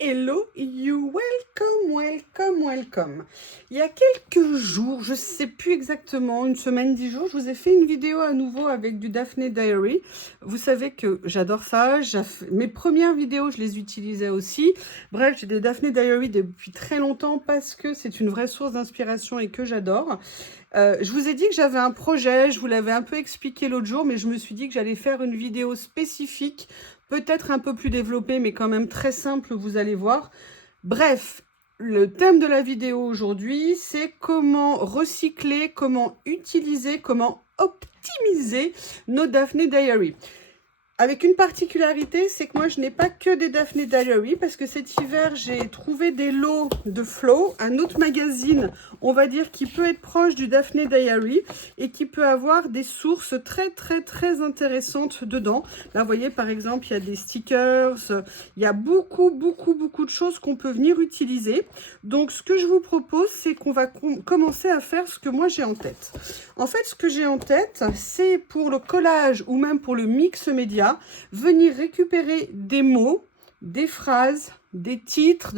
Hello you, welcome. Il y a quelques jours, je ne sais plus exactement, une semaine, 10 jours, je vous ai fait une vidéo à nouveau avec du Daphné Diary. Vous savez que j'adore ça, mes premières vidéos, je les utilisais aussi. Bref, j'ai des Daphné Diary depuis très longtemps parce que c'est une vraie source d'inspiration et que j'adore. Je vous ai dit que j'avais un projet, je vous l'avais un peu expliqué l'autre jour, mais je me suis dit que j'allais faire une vidéo spécifique, peut-être un peu plus développée, mais quand même très simple, vous allez voir. Bref, le thème de la vidéo aujourd'hui, c'est comment recycler, comment utiliser, comment optimiser nos Daphné Diary. Avec une particularité, c'est que moi, je n'ai pas que des Daphné Diary, parce que cet hiver, j'ai trouvé des lots de Flow, un autre magazine, on va dire, qui peut être proche du Daphné Diary et qui peut avoir des sources très intéressantes dedans. Là, vous voyez, par exemple, il y a des stickers, il y a beaucoup de choses qu'on peut venir utiliser. Donc, ce que je vous propose, c'est qu'on va commencer à faire ce que moi, j'ai en tête. En fait, ce que j'ai en tête, c'est pour le collage ou même pour le mix média, venir récupérer des mots, des phrases, des titres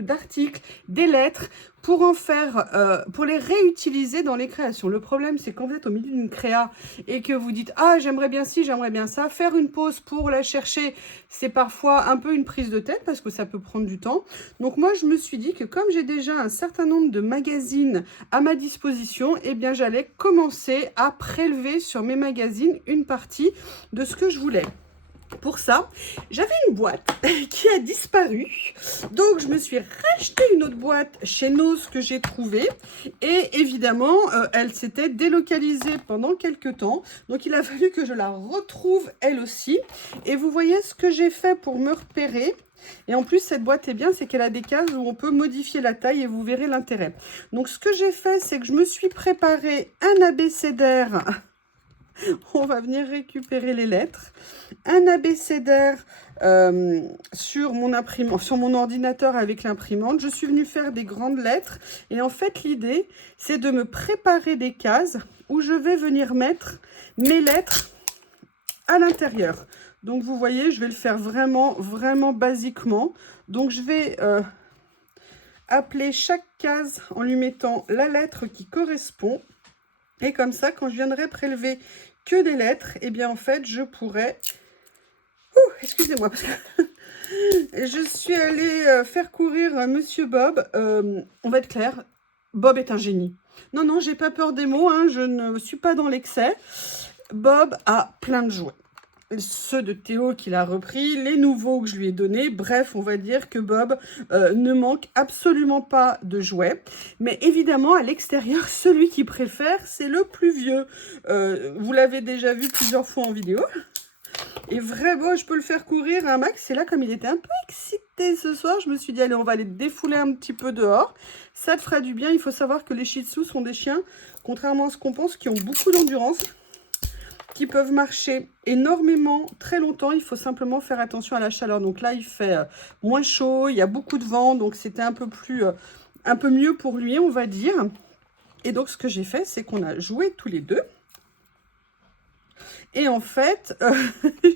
d'articles, des lettres, pour en faire, pour les réutiliser dans les créations. Le problème, c'est quand vous êtes au milieu d'une créa et que vous dites « Ah, j'aimerais bien ci, j'aimerais bien ça », faire une pause pour la chercher, c'est parfois un peu une prise de tête parce que ça peut prendre du temps. Donc moi, je me suis dit que comme j'ai déjà un certain nombre de magazines à ma disposition, eh bien, j'allais commencer à prélever sur mes magazines une partie de ce que je voulais. Pour ça, j'avais une boîte qui a disparu, donc je me suis racheté une autre boîte chez Nose que j'ai trouvée, et évidemment, elle s'était délocalisée pendant quelques temps, donc il a fallu que je la retrouve elle aussi. Et vous voyez ce que j'ai fait pour me repérer. Et en plus, cette boîte est bien, c'est qu'elle a des cases où on peut modifier la taille et vous verrez l'intérêt. Donc, ce que j'ai fait, c'est que je me suis préparé un abécédaire. On va venir récupérer les lettres. Un abécédaire sur mon ordinateur avec l'imprimante. Je suis venue faire des grandes lettres. Et en fait, l'idée, c'est de me préparer des cases où je vais venir mettre mes lettres à l'intérieur. Donc, vous voyez, je vais le faire vraiment basiquement. Donc, je vais appeler chaque case en lui mettant la lettre qui correspond. Et comme ça, quand je viendrai prélever que des lettres, eh bien, en fait, je pourrais... excusez-moi, parce que je suis allée faire courir Monsieur Bob. On va être clair, Bob est un génie. Non, j'ai pas peur des mots, hein, je ne suis pas dans l'excès. Bob a plein de jouets. Ceux de Théo qu'il a repris, les nouveaux que je lui ai donnés. Bref, on va dire que Bob ne manque absolument pas de jouets. Mais évidemment, à l'extérieur, celui qu'il préfère, c'est le plus vieux. Vous l'avez déjà vu plusieurs fois en vidéo. Et vraiment, je peux le faire courir un max. Et là, comme il était un peu excité ce soir, je me suis dit, allez, on va aller défouler un petit peu dehors. Ça te fera du bien. Il faut savoir que les Shih Tzus sont des chiens, contrairement à ce qu'on pense, qui ont beaucoup d'endurance, qui peuvent marcher énormément, très longtemps. Il faut simplement faire attention à la chaleur. Donc là, il fait moins chaud, il y a beaucoup de vent, donc c'était un peu mieux pour lui, on va dire. Et donc, ce que j'ai fait, c'est qu'on a joué tous les deux. Et en fait,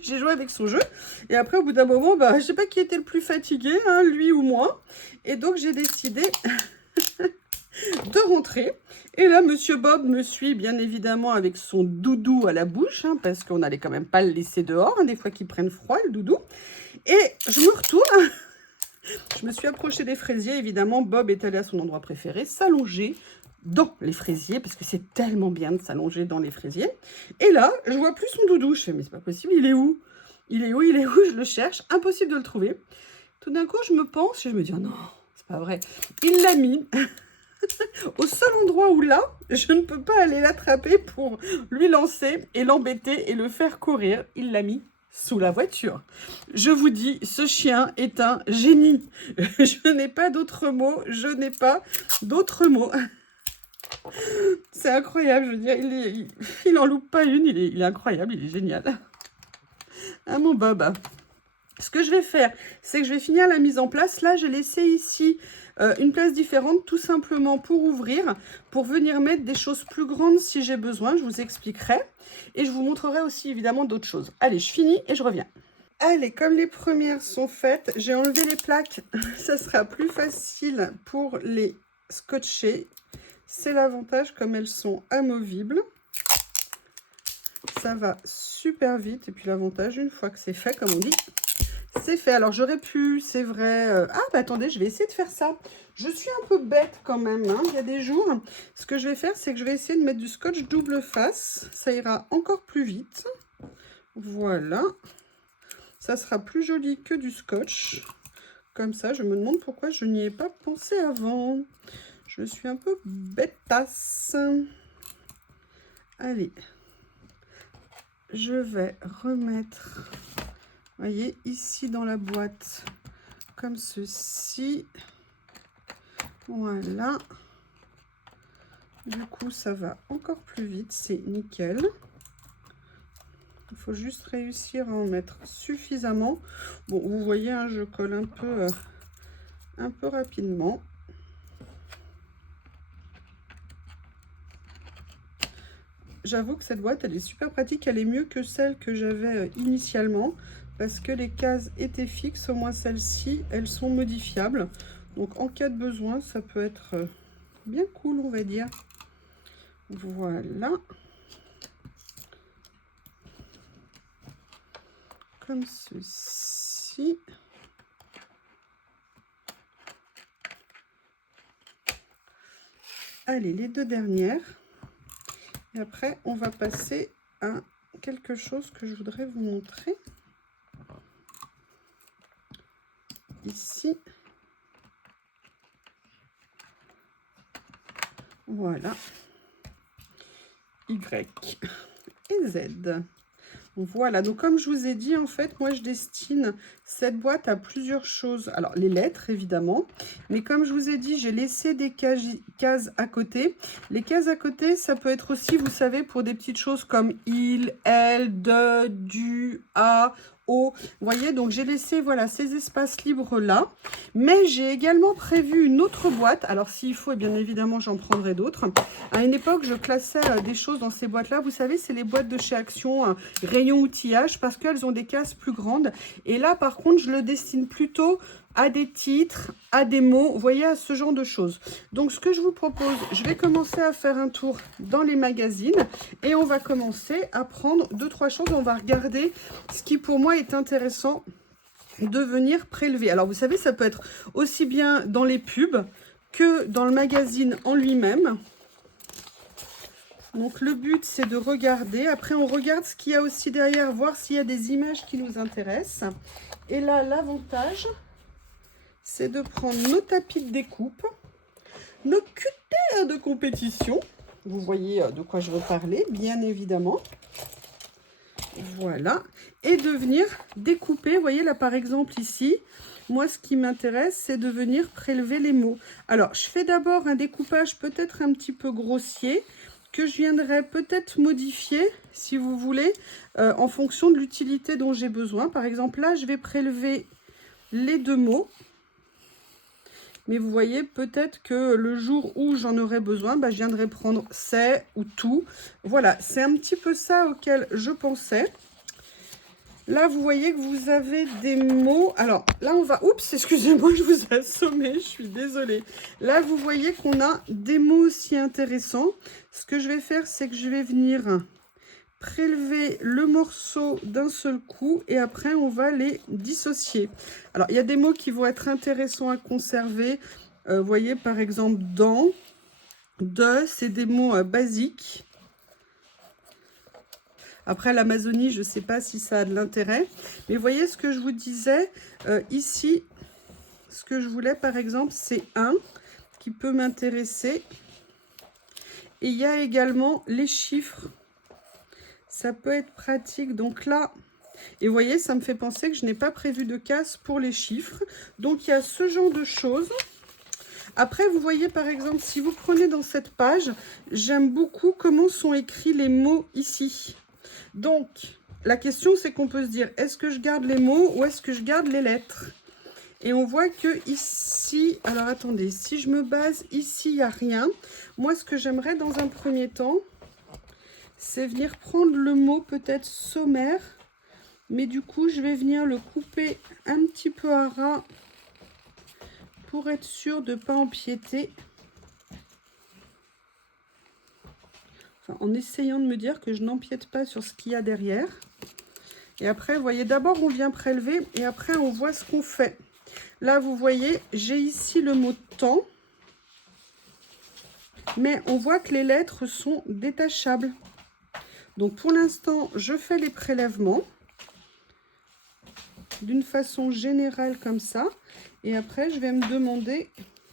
j'ai joué avec son jeu. Et après, au bout d'un moment, je ne sais pas qui était le plus fatigué, hein, lui ou moi. Et donc, j'ai décidé de rentrer. Et là, Monsieur Bob me suit bien évidemment avec son doudou à la bouche, hein, parce qu'on n'allait quand même pas le laisser dehors, hein, des fois qu'ils prennent froid, le doudou. Et je me retourne, je me suis approchée des fraisiers, évidemment, Bob est allé à son endroit préféré, s'allonger dans les fraisiers, parce que c'est tellement bien de s'allonger dans les fraisiers. Et là, je vois plus son doudou, je fais, mais c'est pas possible, il est où? Il est où? Je le cherche, impossible de le trouver. Tout d'un coup, je me pense et je me dis, oh non, c'est pas vrai. Il l'a mis au seul endroit où là, je ne peux pas aller l'attraper pour lui lancer et l'embêter et le faire courir. Il l'a mis sous la voiture. Je vous dis, ce chien est un génie. Je n'ai pas d'autres mots. C'est incroyable, je veux dire, il en loupe pas une, il est incroyable, il est génial. Ah mon Bob. Ce que je vais faire, c'est que je vais finir la mise en place. Là, j'ai laissé ici une place différente, tout simplement pour ouvrir, pour venir mettre des choses plus grandes si j'ai besoin. Je vous expliquerai. Et je vous montrerai aussi, évidemment, d'autres choses. Allez, je finis et je reviens. Allez, comme les premières sont faites, j'ai enlevé les plaques. Ça sera plus facile pour les scotcher. C'est l'avantage, comme elles sont amovibles. Ça va super vite. Et puis l'avantage, une fois que c'est fait, comme on dit, c'est fait. Alors j'aurais pu, c'est vrai... Ah, bah attendez, je vais essayer de faire ça. Je suis un peu bête quand même, hein. Il y a des jours. Ce que je vais faire, c'est que je vais essayer de mettre du scotch double face. Ça ira encore plus vite. Voilà. Ça sera plus joli que du scotch. Comme ça, je me demande pourquoi je n'y ai pas pensé avant. Je suis un peu bêtasse. Allez. Je vais remettre, vous voyez, ici dans la boîte, comme ceci. Voilà. Du coup, ça va encore plus vite. C'est nickel. Il faut juste réussir à en mettre suffisamment. Bon, vous voyez, hein, je colle un peu rapidement. J'avoue que cette boîte, elle est super pratique. Elle est mieux que celle que j'avais initialement parce que les cases étaient fixes. Au moins, celles-ci, elles sont modifiables. Donc, en cas de besoin, ça peut être bien cool, on va dire. Voilà. Comme ceci. Allez, les deux dernières. Et après, on va passer à quelque chose que je voudrais vous montrer. Ici. Voilà. Y et Z. Voilà, donc comme je vous ai dit, en fait, moi je destine cette boîte à plusieurs choses. Alors, les lettres, évidemment, mais comme je vous ai dit, j'ai laissé des cases à côté. Les cases à côté, ça peut être aussi, vous savez, pour des petites choses comme il, elle, de, du, a, au. Vous voyez, donc j'ai laissé, voilà, ces espaces libres-là. Mais j'ai également prévu une autre boîte. Alors, s'il faut, et bien évidemment, j'en prendrai d'autres. À une époque, je classais des choses dans ces boîtes-là. Vous savez, c'est les boîtes de chez Action, rayon outillage, parce qu'elles ont des cases plus grandes. Et là, par contre, je le destine plutôt à des titres, à des mots, vous voyez, à ce genre de choses. Donc, ce que je vous propose, je vais commencer à faire un tour dans les magazines et on va commencer à prendre 2-3 choses. On va regarder ce qui, pour moi, est intéressant de venir prélever. Alors, vous savez, ça peut être aussi bien dans les pubs que dans le magazine en lui-même. Donc, le but, c'est de regarder. Après, on regarde ce qu'il y a aussi derrière, voir s'il y a des images qui nous intéressent. Et là, l'avantage, c'est de prendre nos tapis de découpe, nos cutters de compétition. Vous voyez de quoi je veux parler, bien évidemment. Voilà. Et de venir découper. Vous voyez, là, par exemple, ici, moi, ce qui m'intéresse, c'est de venir prélever les mots. Alors, je fais d'abord un découpage peut-être un petit peu grossier, que je viendrai peut-être modifier, si vous voulez, en fonction de l'utilité dont j'ai besoin. Par exemple, là, je vais prélever les deux mots. Mais vous voyez, peut-être que le jour où j'en aurai besoin, bah, je viendrai prendre c'est ou tout. Voilà, c'est un petit peu ça auquel je pensais. Là, vous voyez que vous avez des mots. Alors, là, on va... Oups, excusez-moi, je vous ai assommé, je suis désolée. Là, vous voyez qu'on a des mots aussi intéressants. Ce que je vais faire, c'est que je vais venir prélever le morceau d'un seul coup et après, on va les dissocier. Alors, il y a des mots qui vont être intéressants à conserver. Vous voyez, par exemple, dans, de, c'est des mots basiques. Après, l'Amazonie, je ne sais pas si ça a de l'intérêt. Mais vous voyez ce que je vous disais ici, ce que je voulais, par exemple, c'est un qui peut m'intéresser. Et il y a également les chiffres. Ça peut être pratique. Donc là, et vous voyez, ça me fait penser que je n'ai pas prévu de casse pour les chiffres. Donc, il y a ce genre de choses. Après, vous voyez, par exemple, si vous prenez dans cette page, j'aime beaucoup comment sont écrits les mots ici. Donc, la question, c'est qu'on peut se dire, est-ce que je garde les mots ou est-ce que je garde les lettres? Et on voit que ici, alors attendez, si je me base ici, il n'y a rien. Moi, ce que j'aimerais dans un premier temps, c'est venir prendre le mot peut-être sommaire Mais du coup, je vais venir le couper un petit peu à ras pour être sûr de ne pas empiéter. Enfin, en essayant de me dire que je n'empiète pas sur ce qu'il y a derrière. Et après, vous voyez, d'abord on vient prélever et après on voit ce qu'on fait. Là, vous voyez, j'ai ici le mot temps. Mais on voit que les lettres sont détachables. Donc pour l'instant, je fais les prélèvements d'une façon générale comme ça. Et après, je vais me demander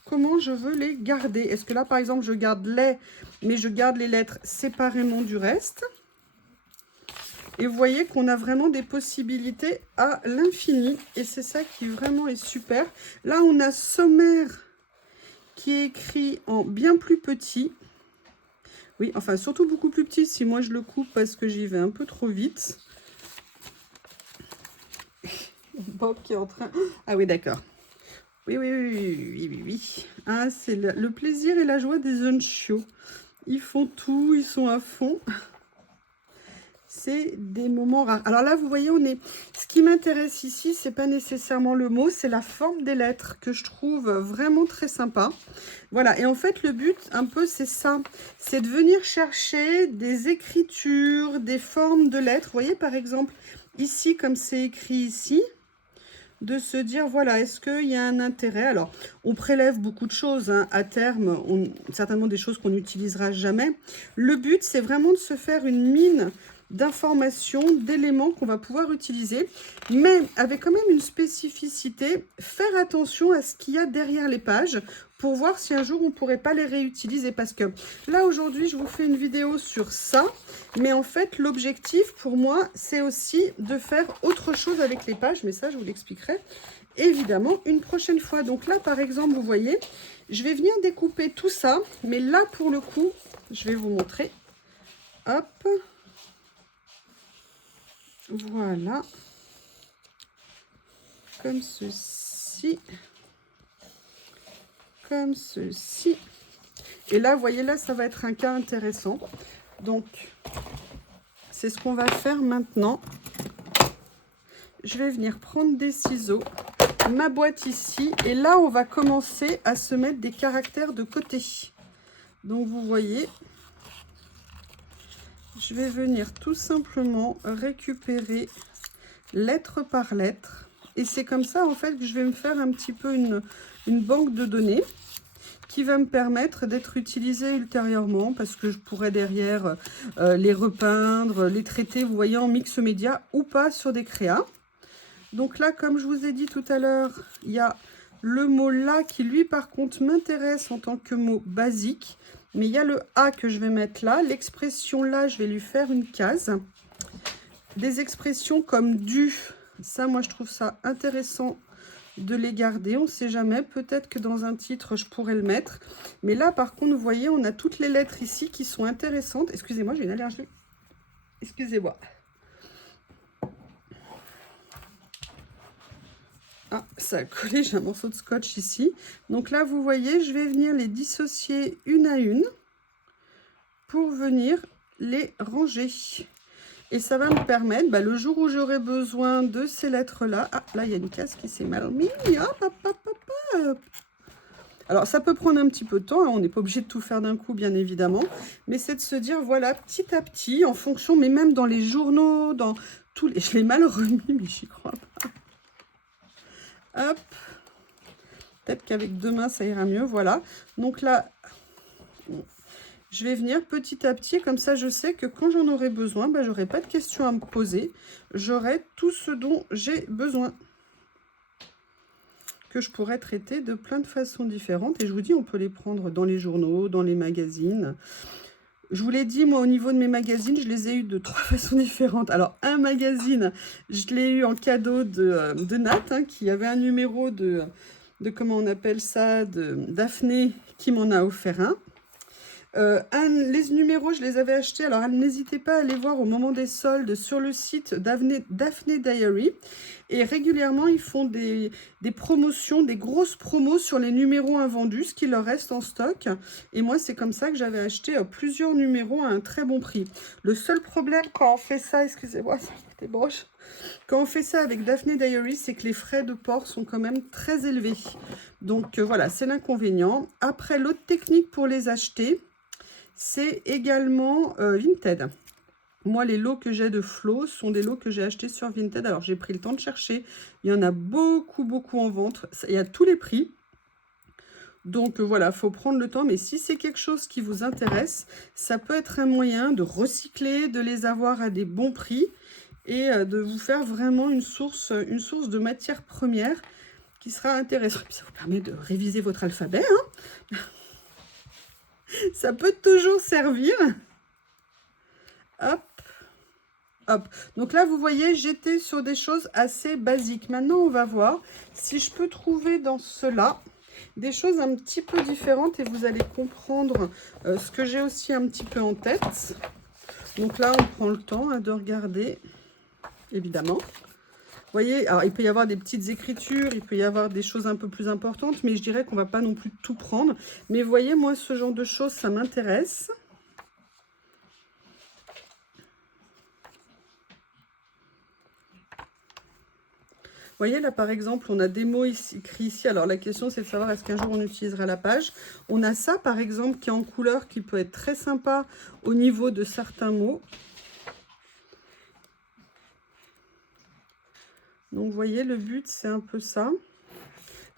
comment je veux les garder. Est-ce que là, par exemple, je garde les, mais je garde les lettres séparément du reste. Et vous voyez qu'on a vraiment des possibilités à l'infini. Et c'est ça qui vraiment est super. Là, on a sommaire qui est écrit en bien plus petit. Oui, enfin, surtout beaucoup plus petit si moi je le coupe parce que j'y vais un peu trop vite. Bob qui est en train... Ah oui, d'accord. Oui. Ah, c'est le plaisir et la joie des jeunes chiots. Ils font tout, ils sont à fond. C'est des moments rares. Alors là, vous voyez, on est... Ce qui m'intéresse ici, c'est pas nécessairement le mot, c'est la forme des lettres que je trouve vraiment très sympa. Voilà, et en fait, le but, un peu, c'est ça. C'est de venir chercher des écritures, des formes de lettres. Vous voyez, par exemple, ici, comme c'est écrit ici, de se dire, voilà, est-ce qu'il y a un intérêt? Alors, on prélève beaucoup de choses, hein. À terme, certainement des choses qu'on n'utilisera jamais. Le but, c'est vraiment de se faire une mine d'informations, d'éléments qu'on va pouvoir utiliser, mais avec quand même une spécificité, faire attention à ce qu'il y a derrière les pages pour voir si un jour on ne pourrait pas les réutiliser, parce que là aujourd'hui je vous fais une vidéo sur ça, mais en fait l'objectif pour moi c'est aussi de faire autre chose avec les pages, mais ça je vous l'expliquerai évidemment une prochaine fois. Donc là par exemple vous voyez, je vais venir découper tout ça, mais là pour le coup je vais vous montrer, hop, voilà, comme ceci, comme ceci. Et là, vous voyez, là, ça va être un cas intéressant. Donc, c'est ce qu'on va faire maintenant. Je vais venir prendre des ciseaux, ma boîte ici. Et là, on va commencer à se mettre des caractères de côté. Donc, vous voyez, je vais venir tout simplement récupérer lettre par lettre. Et c'est comme ça, en fait, que je vais me faire un petit peu une banque de données qui va me permettre d'être utilisée ultérieurement parce que je pourrais derrière les repeindre, les traiter, vous voyez, en mix média ou pas sur des créas. Donc là, comme je vous ai dit tout à l'heure, il y a le mot là qui lui par contre m'intéresse en tant que mot basique, mais il y a le A que je vais mettre là, l'expression là, je vais lui faire une case. Des expressions comme du, ça moi je trouve ça intéressant de les garder, on ne sait jamais, peut-être que dans un titre je pourrais le mettre, mais là par contre vous voyez on a toutes les lettres ici qui sont intéressantes. Excusez-moi, j'ai une allergie, excusez-moi. Ah, ça a collé, j'ai un morceau de scotch ici. Donc là vous voyez, je vais venir les dissocier une à une pour venir les ranger. Et ça va me permettre, le jour où j'aurai besoin de ces lettres-là... Ah, là, il y a une case qui s'est mal mise. Hop, hop, hop, hop, hop. Alors, ça peut prendre un petit peu de temps. Hein, on n'est pas obligé de tout faire d'un coup, bien évidemment. Mais c'est de se dire, voilà, petit à petit, en fonction, mais même dans les journaux, dans tous les... Je l'ai mal remis, mais j'y crois pas. Hop. Peut-être qu'avec deux mains, ça ira mieux. Voilà. Donc là... Je vais venir petit à petit, comme ça je sais que quand j'en aurai besoin, je n'aurai pas de questions à me poser. J'aurai tout ce dont j'ai besoin. Que je pourrais traiter de plein de façons différentes. Et je vous dis, on peut les prendre dans les journaux, dans les magazines. Je vous l'ai dit, moi au niveau de mes magazines, je les ai eu de 3 façons différentes. Alors un magazine, je l'ai eu en cadeau de Nat, hein, qui avait un numéro de comment on appelle ça, de Daphné, qui m'en a offert un. Les numéros, je les avais achetés. Alors, n'hésitez pas à aller voir au moment des soldes sur le site Daphné Diary. Et régulièrement, ils font des promotions, des grosses promos sur les numéros invendus, ce qui leur reste en stock. Et moi, c'est comme ça que j'avais acheté plusieurs numéros à un très bon prix. Le seul problème quand on fait ça, excusez-moi, ça les broches. Quand on fait ça avec Daphné Diary, c'est que les frais de port sont quand même très élevés. Donc voilà, c'est l'inconvénient. Après, l'autre technique pour les acheter, c'est également Vinted. Moi, les lots que j'ai de Flow sont des lots que j'ai achetés sur Vinted. Alors, j'ai pris le temps de chercher. Il y en a beaucoup, beaucoup en vente. Il y a tous les prix. Donc voilà, il faut prendre le temps. Mais si c'est quelque chose qui vous intéresse, ça peut être un moyen de recycler, de les avoir à des bons prix et de vous faire vraiment une source de matière première qui sera intéressante. Puis ça vous permet de réviser votre alphabet, hein. Ça peut toujours servir. Hop. Hop. Donc là, vous voyez, j'étais sur des choses assez basiques. Maintenant, on va voir si je peux trouver dans cela des choses un petit peu différentes et vous allez comprendre ce que j'ai aussi un petit peu en tête. Donc là, on prend le temps de regarder, évidemment. Vous voyez, alors il peut y avoir des petites écritures, il peut y avoir des choses un peu plus importantes, mais je dirais qu'on ne va pas non plus tout prendre. Mais vous voyez, moi, ce genre de choses, ça m'intéresse. Vous voyez, là, par exemple, on a des mots écrits ici. Alors, la question, c'est de savoir est-ce qu'un jour, on utilisera la page. On a ça, par exemple, qui est en couleur, qui peut être très sympa au niveau de certains mots. Donc, vous voyez, le but, c'est un peu ça.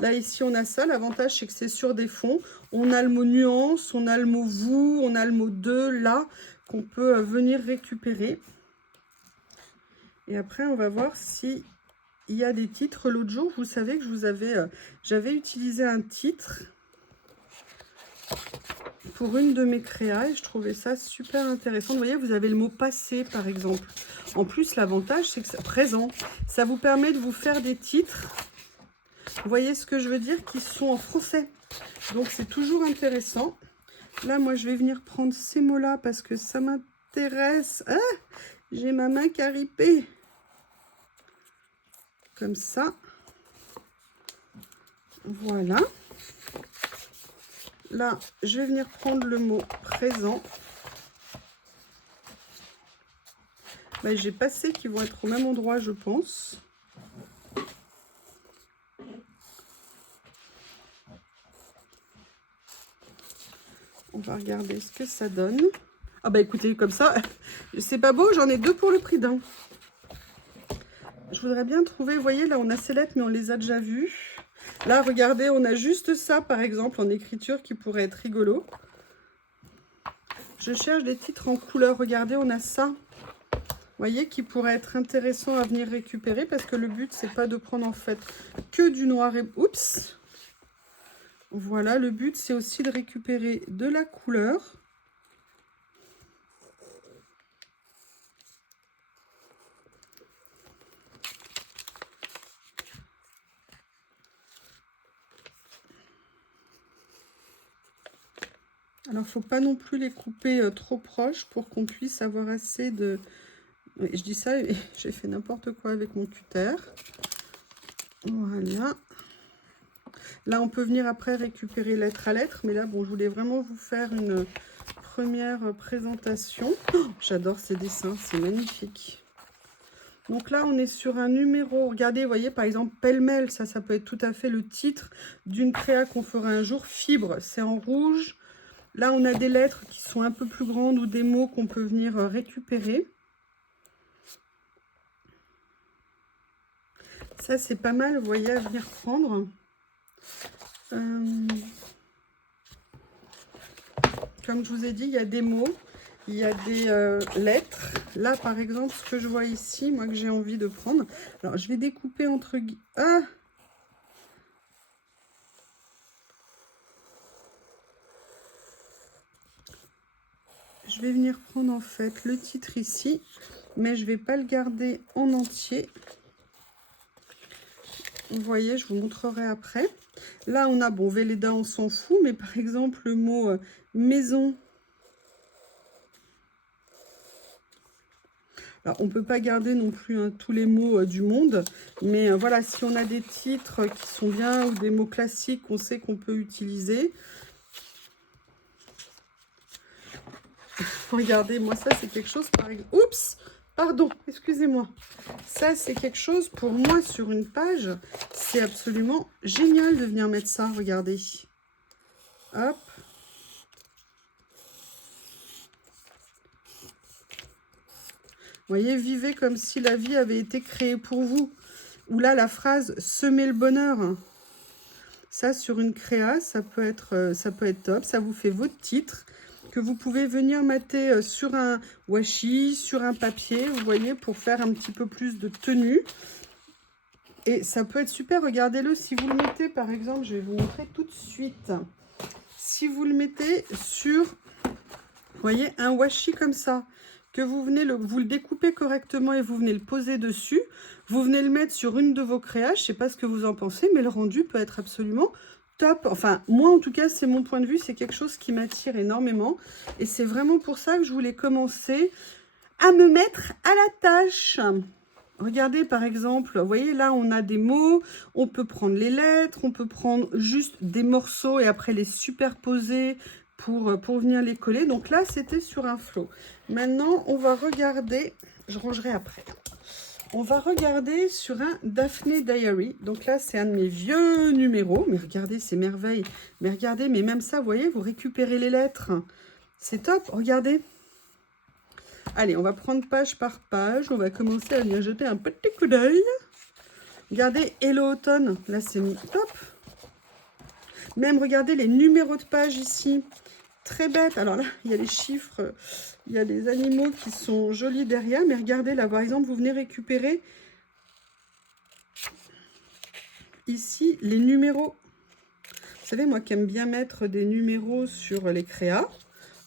Là, ici, on a ça. L'avantage, c'est que c'est sur des fonds. On a le mot nuance, on a le mot vous, on a le mot de, là, qu'on peut venir récupérer. Et après, on va voir si... il y a des titres. L'autre jour, vous savez que j'avais utilisé un titre pour une de mes créas et je trouvais ça super intéressant. Vous voyez, vous avez le mot passé, par exemple. En plus, l'avantage, c'est que ça, présent, ça vous permet de vous faire des titres. Vous voyez ce que je veux dire, qui sont en français. Donc, c'est toujours intéressant. Là, moi, je vais venir prendre ces mots-là parce que ça m'intéresse. Ah, j'ai ma main qui a ripé. Comme ça. Voilà. Là, je vais venir prendre le mot présent. Ben, j'ai passé qui vont être au même endroit, je pense. On va regarder ce que ça donne. Ah bah écoutez, comme ça, c'est pas beau, j'en ai deux pour le prix d'un. Je voudrais bien trouver, vous voyez, là on a ces lettres, mais on les a déjà vues. Là, regardez, on a juste ça, par exemple, en écriture, qui pourrait être rigolo. Je cherche des titres en couleur. Regardez, on a ça. Vous voyez, qui pourrait être intéressant à venir récupérer, parce que le but, c'est pas de prendre, en fait, que du noir et... Oups! Voilà, le but, c'est aussi de récupérer de la couleur. Alors, il ne faut pas non plus les couper trop proches pour qu'on puisse avoir assez de... Oui, je dis ça et j'ai fait n'importe quoi avec mon cutter. Voilà. Là, on peut venir après récupérer lettre à lettre. Mais là, bon, je voulais vraiment vous faire une première présentation. Oh, j'adore ces dessins, c'est magnifique. Donc là, on est sur un numéro. Regardez, vous voyez, par exemple, pêle-mêle, ça peut être tout à fait le titre d'une créa qu'on fera un jour. Fibre, c'est en rouge. Là, on a des lettres qui sont un peu plus grandes ou des mots qu'on peut venir récupérer. Ça, c'est pas mal, vous voyez, à venir prendre. Comme je vous ai dit, il y a des mots, il y a des lettres. Là, par exemple, ce que je vois ici, moi, que j'ai envie de prendre. Alors, je vais découper entre... Ah! Je vais venir prendre, en fait, le titre ici, mais je ne vais pas le garder en entier. Vous voyez, je vous montrerai après. Là, on a, bon, Velleda, on s'en fout, mais par exemple, le mot maison. Alors, on ne peut pas garder non plus tous les mots du monde, mais voilà, si on a des titres qui sont bien ou des mots classiques qu'on sait qu'on peut utiliser. Regardez, moi, ça, c'est quelque chose, par exemple. Oups! Pardon, excusez-moi. Ça, c'est quelque chose, pour moi, sur une page, c'est absolument génial de venir mettre ça. Regardez. Hop. Vous voyez, vivez comme si la vie avait été créée pour vous. Ou là, la phrase « semer le bonheur ». Ça, sur une créa, ça peut être top. Ça vous fait votre titre que vous pouvez venir mater sur un washi, sur un papier, vous voyez, pour faire un petit peu plus de tenue. Et ça peut être super, regardez-le, si vous le mettez, par exemple, je vais vous montrer tout de suite. Si vous le mettez sur, vous voyez, un washi comme ça, que vous venez vous le découpez correctement et vous venez le poser dessus, vous venez le mettre sur une de vos créas, je ne sais pas ce que vous en pensez, mais le rendu peut être absolument top. Enfin, moi en tout cas, c'est mon point de vue, c'est quelque chose qui m'attire énormément. Et c'est vraiment pour ça que je voulais commencer à me mettre à la tâche. Regardez par exemple, vous voyez là on a des mots, on peut prendre les lettres, on peut prendre juste des morceaux et après les superposer pour venir les coller. Donc là c'était sur un flot. Maintenant on va regarder, je rangerai après. On va regarder sur un Daphné Diary. Donc là c'est un de mes vieux numéros, mais regardez c'est merveille. Mais regardez, mais même ça vous voyez, vous récupérez les lettres. C'est top, regardez. Allez, on va prendre page par page. On va commencer à venir jeter un petit coup d'œil. Regardez, Hello Automne. Là, c'est top. Même, regardez les numéros de page ici. Très bête. Alors là, il y a les chiffres. Il y a des animaux qui sont jolis derrière. Mais regardez, là, par exemple, vous venez récupérer ici les numéros. Vous savez, moi qui aime bien mettre des numéros sur les créas.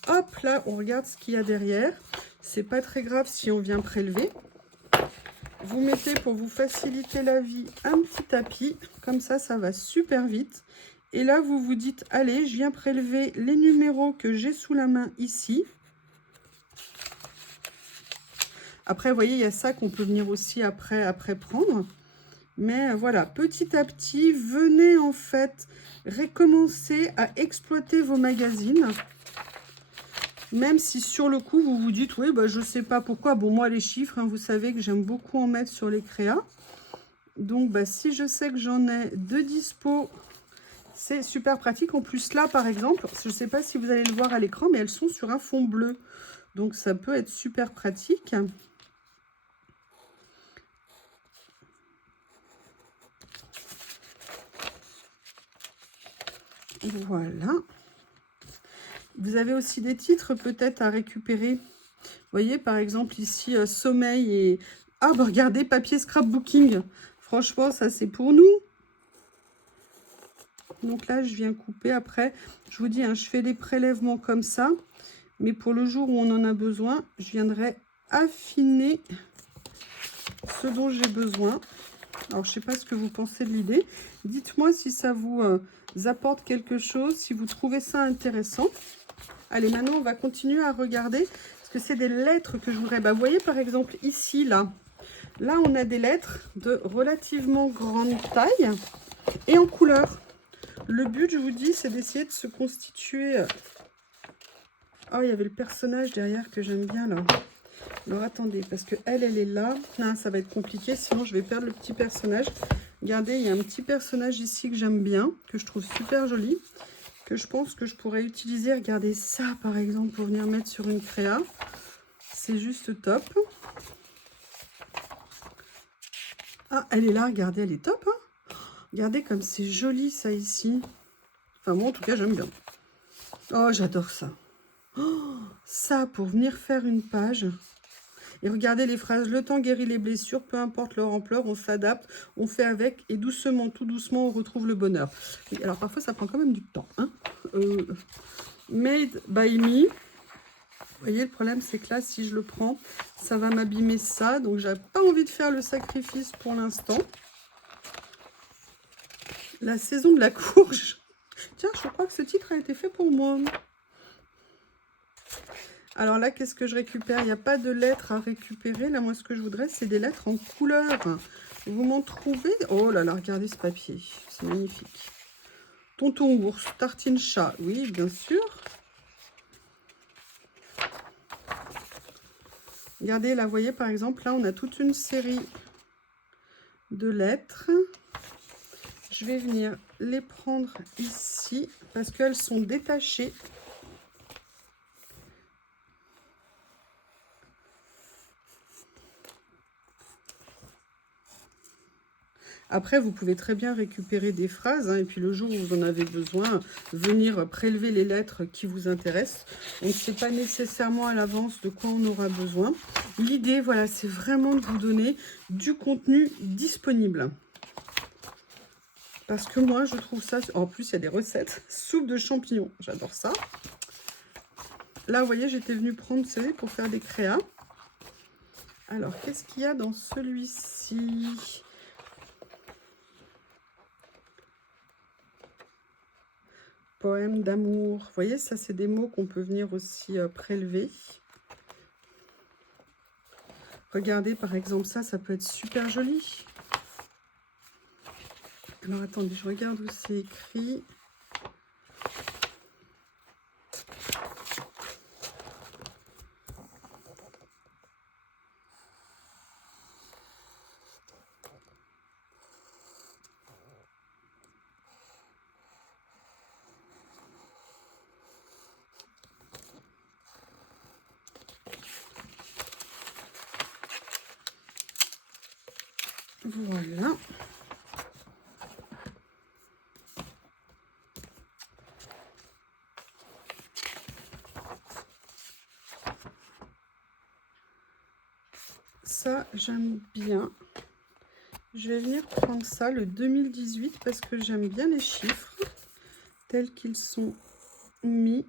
Hop, là, on regarde ce qu'il y a derrière. C'est pas très grave si on vient prélever. Vous mettez, pour vous faciliter la vie, un petit tapis. Comme ça, ça va super vite. Et là, vous vous dites, allez, je viens prélever les numéros que j'ai sous la main ici. Après, vous voyez, il y a ça qu'on peut venir aussi après prendre. Mais voilà, petit à petit, venez en fait recommencer à exploiter vos magazines. Même si sur le coup, vous vous dites, oui, bah, je ne sais pas pourquoi. Bon, moi, les chiffres, hein, vous savez que j'aime beaucoup en mettre sur les créas. Donc, bah, si je sais que j'en ai de dispo, c'est super pratique. En plus, là, par exemple, je ne sais pas si vous allez le voir à l'écran, mais elles sont sur un fond bleu. Donc, ça peut être super pratique. Voilà. Vous avez aussi des titres peut-être à récupérer. Vous voyez, par exemple, ici, sommeil et... Ah, bah regardez, papier scrapbooking. Franchement, ça, c'est pour nous. Donc là, je viens couper. Après, je vous dis, hein, je fais des prélèvements comme ça. Mais pour le jour où on en a besoin, je viendrai affiner ce dont j'ai besoin. Alors, je ne sais pas ce que vous pensez de l'idée. Dites-moi si ça vous apporte quelque chose, si vous trouvez ça intéressant. Allez, maintenant, on va continuer à regarder, parce que c'est des lettres que je voudrais... Bah, vous voyez, par exemple, ici, là, on a des lettres de relativement grande taille et en couleur. Le but, je vous dis, c'est d'essayer de se constituer... Oh, il y avait le personnage derrière que j'aime bien, là. Alors, attendez, parce que elle est là. Non, ça va être compliqué, sinon je vais perdre le petit personnage. Regardez, il y a un petit personnage ici que j'aime bien, que je trouve super joli, que je pense que je pourrais utiliser. Regardez ça, par exemple, pour venir mettre sur une créa. C'est juste top. Ah, elle est là, regardez, elle est top. Hein, regardez comme c'est joli, ça, ici. Enfin, moi, en tout cas, j'aime bien. Oh, j'adore ça. Oh, ça, pour venir faire une page. Et regardez les phrases. Le temps guérit les blessures, peu importe leur ampleur, on s'adapte, on fait avec, et doucement, tout doucement, on retrouve le bonheur. Oui, alors parfois, ça prend quand même du temps. Hein. Made by me. Vous voyez, le problème, c'est que là, si je le prends, ça va m'abîmer ça. Donc, j'avais pas envie de faire le sacrifice pour l'instant. La saison de la courge. Tiens, je crois que ce titre a été fait pour moi. Alors là, qu'est-ce que je récupère? Il n'y a pas de lettres à récupérer. Là, moi, ce que je voudrais, c'est des lettres en couleur. Vous m'en trouvez? Oh là là, regardez ce papier. C'est magnifique. Tonton ours, tartine chat. Oui, bien sûr. Regardez, là, vous voyez, par exemple, là, on a toute une série de lettres. Je vais venir les prendre ici parce qu'elles sont détachées. Après, vous pouvez très bien récupérer des phrases, hein, et puis le jour où vous en avez besoin, venir prélever les lettres qui vous intéressent. On ne sait pas nécessairement à l'avance de quoi on aura besoin. L'idée, voilà, c'est vraiment de vous donner du contenu disponible. Parce que moi, je trouve ça... En plus, il y a des recettes. Soupe de champignons, j'adore ça. Là, vous voyez, j'étais venue prendre, vous savez, pour faire des créas. Alors, qu'est-ce qu'il y a dans celui-ci ? Poème d'amour. Vous voyez, ça, c'est des mots qu'on peut venir aussi prélever. Regardez, par exemple, ça peut être super joli. Alors, attendez, je regarde où c'est écrit. Voilà. Ça, j'aime bien. Je vais venir prendre ça, le 2018, parce que j'aime bien les chiffres tels qu'ils sont mis.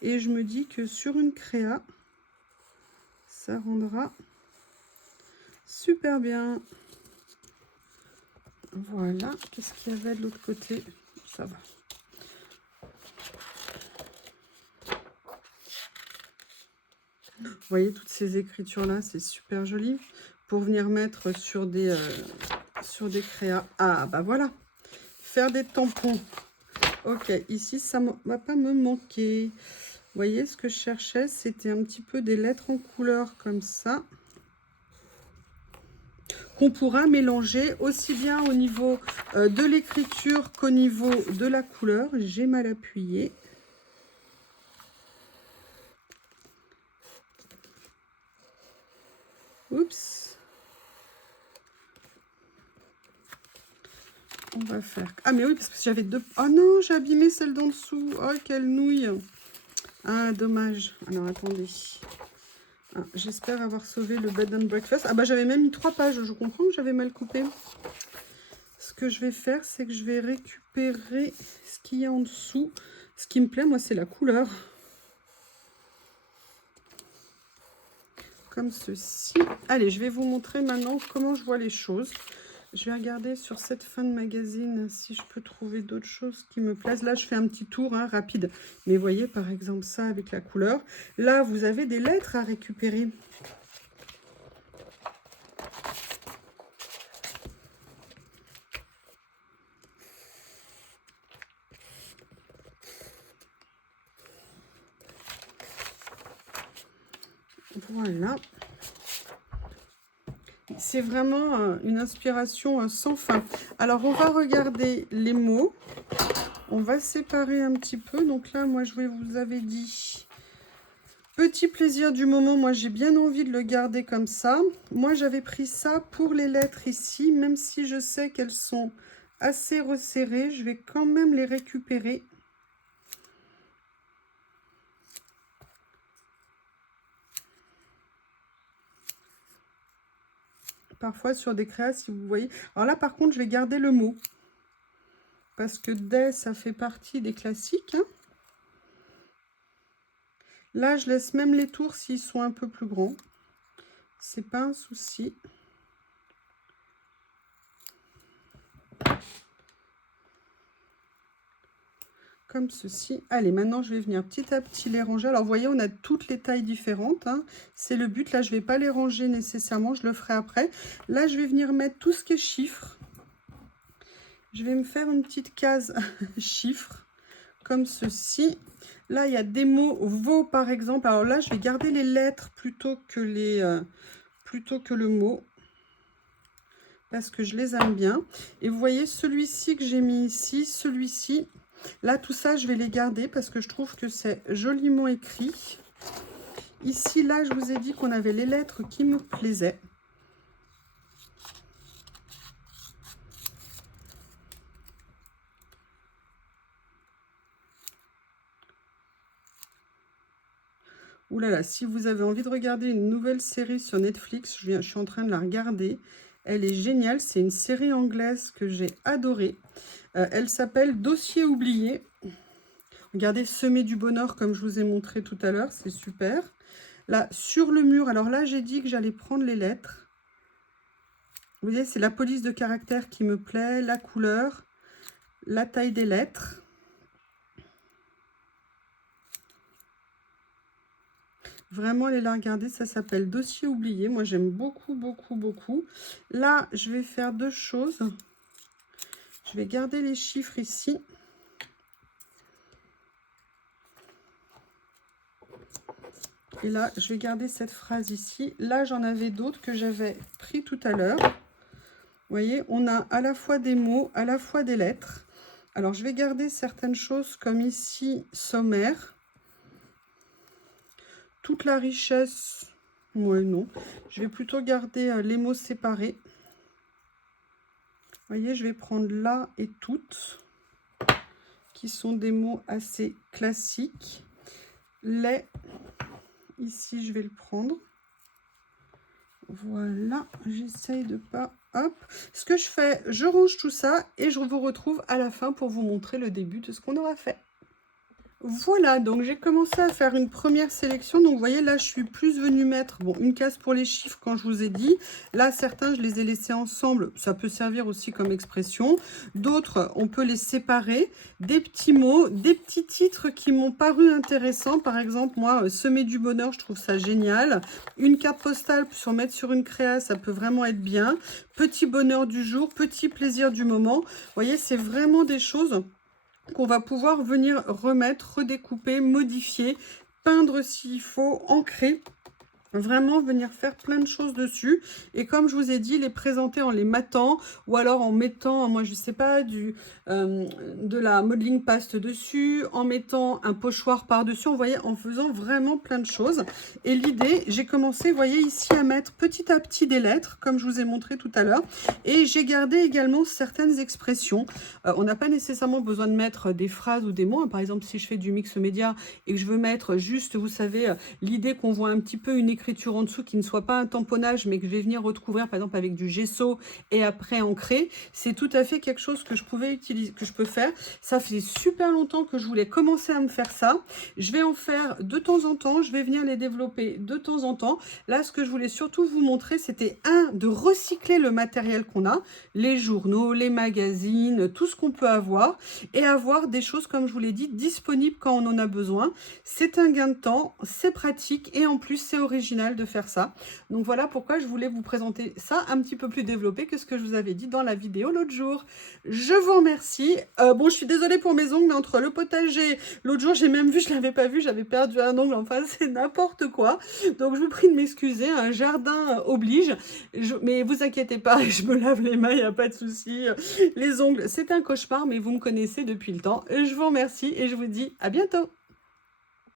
Et je me dis que sur une créa, ça rendra super bien. Voilà. Qu'est-ce qu'il y avait de l'autre côté? Ça va. Vous voyez toutes ces écritures-là, c'est super joli. Pour venir mettre sur des créas. Ah, bah voilà. Faire des tampons. Ok, ici, ça ne va pas me manquer. Vous voyez, ce que je cherchais, c'était un petit peu des lettres en couleur comme ça. Qu'on pourra mélanger aussi bien au niveau de l'écriture qu'au niveau de la couleur. J'ai mal appuyé. Oups. On va faire... Ah, mais oui, parce que j'avais deux... Oh non, j'ai abîmé celle d'en dessous. Oh, quelle nouille. Ah, dommage. Alors, attendez. Ah, j'espère avoir sauvé le bed and breakfast. Ah, bah, j'avais même mis 3 pages. Je comprends que j'avais mal coupé. Ce que je vais faire, c'est que je vais récupérer ce qu'il y a en dessous. Ce qui me plaît, moi, c'est la couleur. Comme ceci. Allez, je vais vous montrer maintenant comment je vois les choses. Je vais regarder sur cette fin de magazine si je peux trouver d'autres choses qui me plaisent. Là, je fais un petit tour rapide. Mais voyez, par exemple, ça avec la couleur. Là, vous avez des lettres à récupérer. Voilà. C'est vraiment une inspiration sans fin. Alors, on va regarder les mots. On va séparer un petit peu. Donc là, moi, je vous avais dit... Petit plaisir du moment, moi j'ai bien envie de le garder comme ça. Moi j'avais pris ça pour les lettres ici, même si je sais qu'elles sont assez resserrées, je vais quand même les récupérer. Parfois sur des créas, si vous voyez. Alors là par contre, je vais garder le mot. Parce que dès, ça fait partie des classiques. Hein. Là, je laisse même les tours s'ils sont un peu plus grands. C'est pas un souci. Comme ceci. Allez, maintenant, je vais venir petit à petit les ranger. Alors, vous voyez, on a toutes les tailles différentes. Hein. C'est le but. Là, je ne vais pas les ranger nécessairement. Je le ferai après. Là, je vais venir mettre tout ce qui est chiffres. Je vais me faire une petite case chiffres. comme ceci. Là, il y a des mots vaux, par exemple. Alors là, je vais garder les lettres plutôt que le mot, parce que je les aime bien. Et vous voyez, celui-ci que j'ai mis ici, celui-ci, là, tout ça, je vais les garder parce que je trouve que c'est joliment écrit. Ici, là, je vous ai dit qu'on avait les lettres qui me plaisaient. Ouh là là, si vous avez envie de regarder une nouvelle série sur Netflix, je suis en train de la regarder. Elle est géniale, c'est une série anglaise que j'ai adorée. Elle s'appelle Dossier oublié. Regardez, Semer du bonheur, comme je vous ai montré tout à l'heure, c'est super. Là, sur le mur, alors là, j'ai dit que j'allais prendre les lettres. Vous voyez, c'est la police de caractère qui me plaît, la couleur, la taille des lettres. Vraiment, allez la regarder, ça s'appelle Dossier oublié. Moi, j'aime beaucoup, beaucoup, beaucoup. Là, je vais faire deux choses. Je vais garder les chiffres ici. Et là, je vais garder cette phrase ici. Là, j'en avais d'autres que j'avais pris tout à l'heure. Vous voyez, on a à la fois des mots, à la fois des lettres. Alors, je vais garder certaines choses comme ici, sommaire. Toute la richesse, ouais, non. Je vais plutôt garder les mots séparés. Vous voyez, je vais prendre là et toutes, qui sont des mots assez classiques. Les, ici, je vais le prendre. Voilà, j'essaye de pas... Hop. Ce que je fais, je range tout ça et je vous retrouve à la fin pour vous montrer le début de ce qu'on aura fait. Voilà, donc j'ai commencé à faire une première sélection. Donc vous voyez, là, je suis plus venue mettre une case pour les chiffres quand je vous ai dit. Là, certains, je les ai laissés ensemble. Ça peut servir aussi comme expression. D'autres, on peut les séparer. Des petits mots, des petits titres qui m'ont paru intéressants. Par exemple, moi, Semer du bonheur, je trouve ça génial. Une carte postale pour mettre sur une créa, ça peut vraiment être bien. Petit bonheur du jour, petit plaisir du moment. Vous voyez, c'est vraiment des choses qu'on va pouvoir venir remettre, redécouper, modifier, peindre s'il faut, ancrer. Vraiment venir faire plein de choses dessus. Et comme je vous ai dit, les présenter en les matant ou alors en mettant, moi je sais pas, de la modeling paste dessus, en mettant un pochoir par-dessus, vous voyez, en faisant vraiment plein de choses. Et l'idée, j'ai commencé, vous voyez ici, à mettre petit à petit des lettres, comme je vous ai montré tout à l'heure. Et j'ai gardé également certaines expressions. On n'a pas nécessairement besoin de mettre des phrases ou des mots. Par exemple, si je fais du mix média et que je veux mettre juste, vous savez, l'idée qu'on voit un petit peu une écriture en dessous qui ne soit pas un tamponnage, mais que je vais venir recouvrir par exemple avec du gesso et après ancrer, c'est tout à fait quelque chose que je pouvais utiliser, que je peux faire. Ça fait super longtemps que je voulais commencer à me faire ça. Je vais en faire de temps en temps, je vais venir les développer de temps en temps. Là, ce que je voulais surtout vous montrer, c'était de recycler le matériel qu'on a, les journaux, les magazines, tout ce qu'on peut avoir, et avoir des choses, comme je vous l'ai dit, disponibles quand on en a besoin. C'est un gain de temps, c'est pratique, et en plus, c'est original de faire ça. Donc voilà pourquoi je voulais vous présenter ça un petit peu plus développé que ce que je vous avais dit dans la vidéo l'autre jour. Je vous remercie. Bon, je suis désolée pour mes ongles, mais entre le potager, l'autre jour j'ai même vu, je l'avais pas vu, j'avais perdu un ongle, enfin c'est n'importe quoi. Donc je vous prie de m'excuser, un jardin oblige. Mais vous inquiétez pas, je me lave les mains, il n'y a pas de souci. Les ongles, c'est un cauchemar, mais vous me connaissez depuis le temps. Je vous remercie et je vous dis à bientôt.